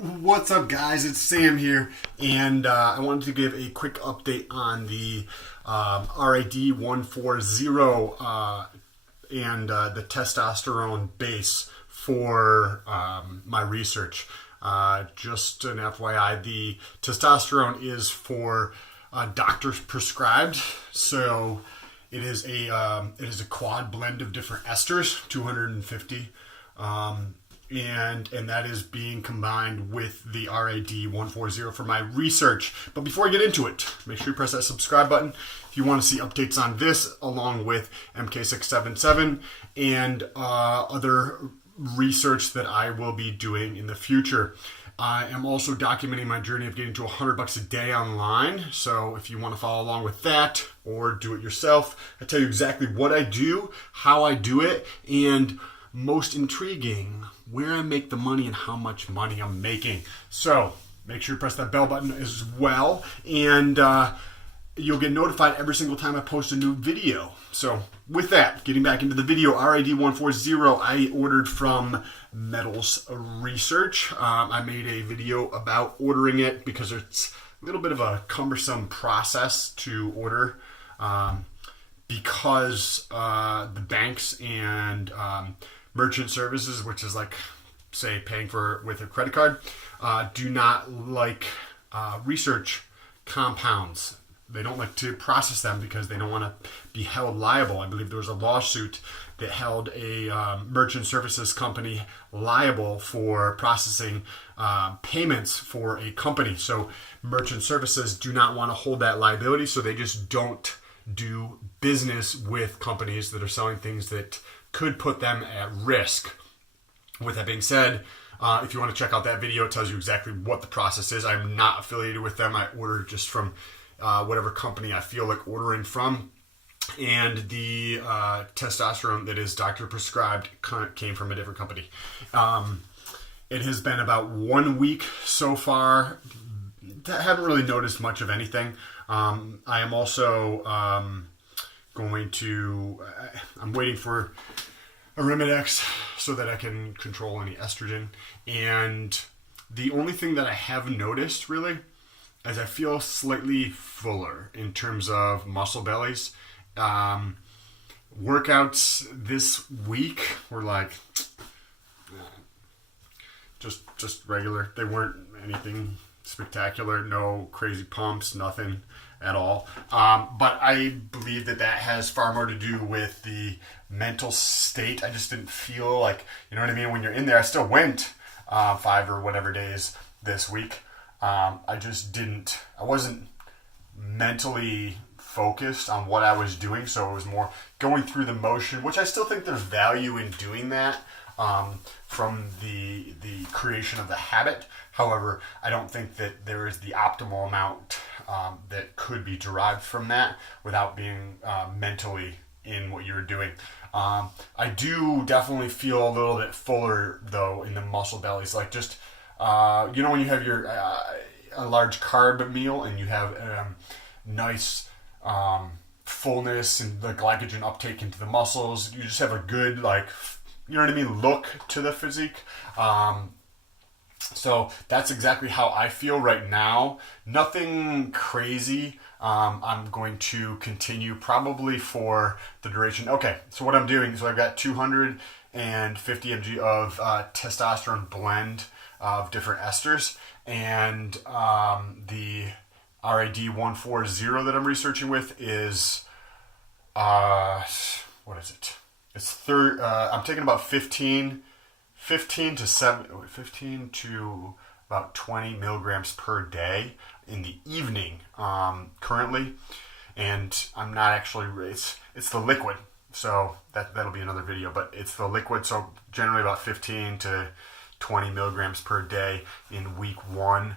What's up, guys? It's Sam here, and I wanted to give a quick update on the Rad-140 and the testosterone base for my research. Just an FYI, the testosterone is for doctors prescribed, so it is a quad blend of different esters, 250. And that is being combined with the Rad-140 for my research. But before I get into it, make sure you press that subscribe button if you want to see updates on this, along with MK677 and other research that I will be doing in the future. I am also documenting my journey of getting to $100 a day online. So if you want to follow along with that or do it yourself, I tell you exactly what I do, how I do it, and most intriguing, where I make the money and how much money I'm making. So make sure you press that bell button as well, and you'll get notified every single time I post a new video. So with that, getting back into the video, Rad-140 I ordered from Metals Research. I made a video about ordering it because it's a little bit of a cumbersome process to order, because the banks and merchant services, which is like, say, paying for with a credit card, do not like research compounds. They don't like to process them because they don't want to be held liable. I believe there was a lawsuit that held a merchant services company liable for processing payments for a company. So merchant services do not want to hold that liability, so they just don't do business with companies that are selling things that could put them at risk. With that being said, if you want to check out that video, it tells you exactly what the process is. I'm not affiliated with them. I order just from whatever company I feel like ordering from. And the testosterone that is doctor prescribed came from a different company. It has been about 1 week so far. I haven't really noticed much of anything. I am also I'm waiting for Arimidex so that I can control any estrogen. And the only thing that I have noticed really is I feel slightly fuller in terms of muscle bellies. Workouts this week were like just regular. They weren't anything spectacular, no crazy pumps, nothing at all. But I believe that has far more to do with the mental state. I just didn't feel like, you know what I mean? When you're in there, I still went 5 or whatever days this week. I wasn't mentally focused on what I was doing. So it was more going through the motion, which I still think there's value in doing that. From the creation of the habit. However, I don't think that there is the optimal amount that could be derived from that without being mentally in what you're doing. I do definitely feel a little bit fuller though in the muscle bellies, like just when you have your a large carb meal and you have nice fullness and the glycogen uptake into the muscles. You just have a good, you know what I mean, look to the physique. So that's exactly how I feel right now. Nothing crazy. I'm going to continue probably for the duration. Okay, so what I'm doing, so I've got 250 mg of testosterone blend of different esters, and the Rad-140 that I'm researching with is, what is it? It's I'm taking about 15 to about 20 milligrams per day in the evening currently, and I'm not actually. It's the liquid, so that'll be another video. But it's the liquid, so generally about 15 to 20 milligrams per day in week 1.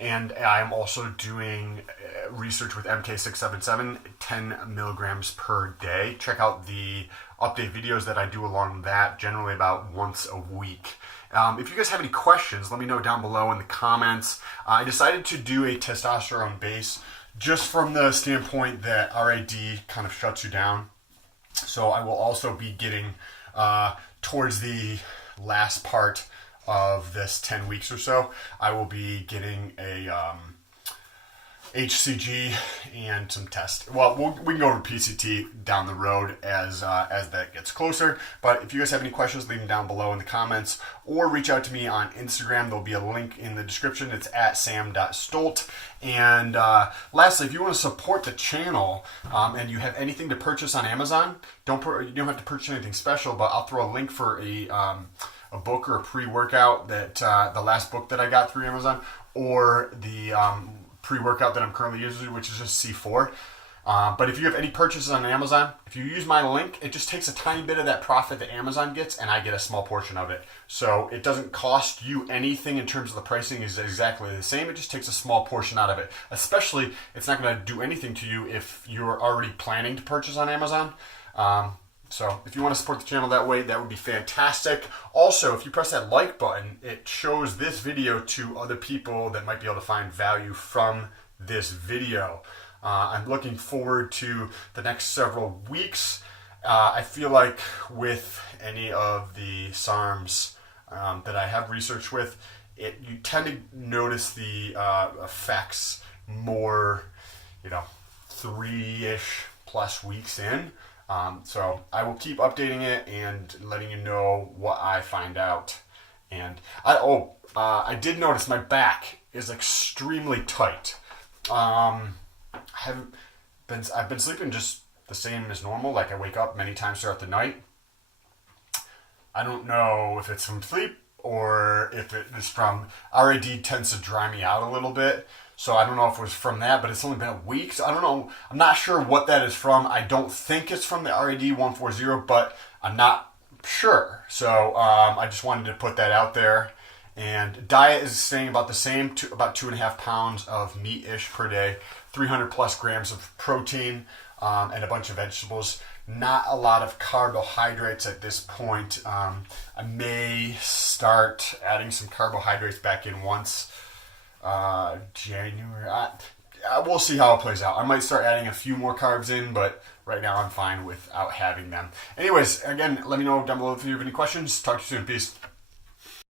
And I'm also doing research with MK677, 10 milligrams per day. Check out the update videos that I do along that, generally about once a week. If you guys have any questions, let me know down below in the comments. I decided to do a testosterone base just from the standpoint that RAD kind of shuts you down. So I will also be getting towards the last part of this 10 weeks or so, I will be getting a HCG and some tests. Well, we can go over PCT down the road as that gets closer. But if you guys have any questions, leave them down below in the comments or reach out to me on Instagram. There'll be a link in the description. It's at sam.stolt. And lastly, if you want to support the channel and you have anything to purchase on Amazon, you don't have to purchase anything special, but I'll throw a link for a book or a pre-workout that the last book that I got through Amazon, or the pre-workout that I'm currently using, which is just C4. But if you have any purchases on Amazon, if you use my link, it just takes a tiny bit of that profit that Amazon gets, and I get a small portion of it. So it doesn't cost you anything in terms of the pricing is exactly the same. It just takes a small portion out of it. Especially, it's not going to do anything to you if you're already planning to purchase on Amazon. So if you want to support the channel that way, that would be fantastic. Also, if you press that like button, it shows this video to other people that might be able to find value from this video. I'm looking forward to the next several weeks. I feel like with any of the SARMs that I have researched with, you tend to notice the effects more, 3-ish plus weeks in. So I will keep updating it and letting you know what I find out. And I did notice my back is extremely tight. I've been sleeping just the same as normal. Like, I wake up many times throughout the night. I don't know if it's from sleep or if it is from RAD tends to dry me out a little bit. So I don't know if it was from that, but it's only been a week. So I don't know. I'm not sure what that is from. I don't think it's from the Rad-140, but I'm not sure. So I just wanted to put that out there. And diet is staying about the same, about 2.5 pounds of meat-ish per day, 300 plus grams of protein, and a bunch of vegetables. Not a lot of carbohydrates at this point. I may start adding some carbohydrates back in once January. We'll see how it plays out. I might start adding a few more carbs in, but right now I'm fine without having them. Anyways, again, let me know down below if you have any questions. Talk to you soon. Peace.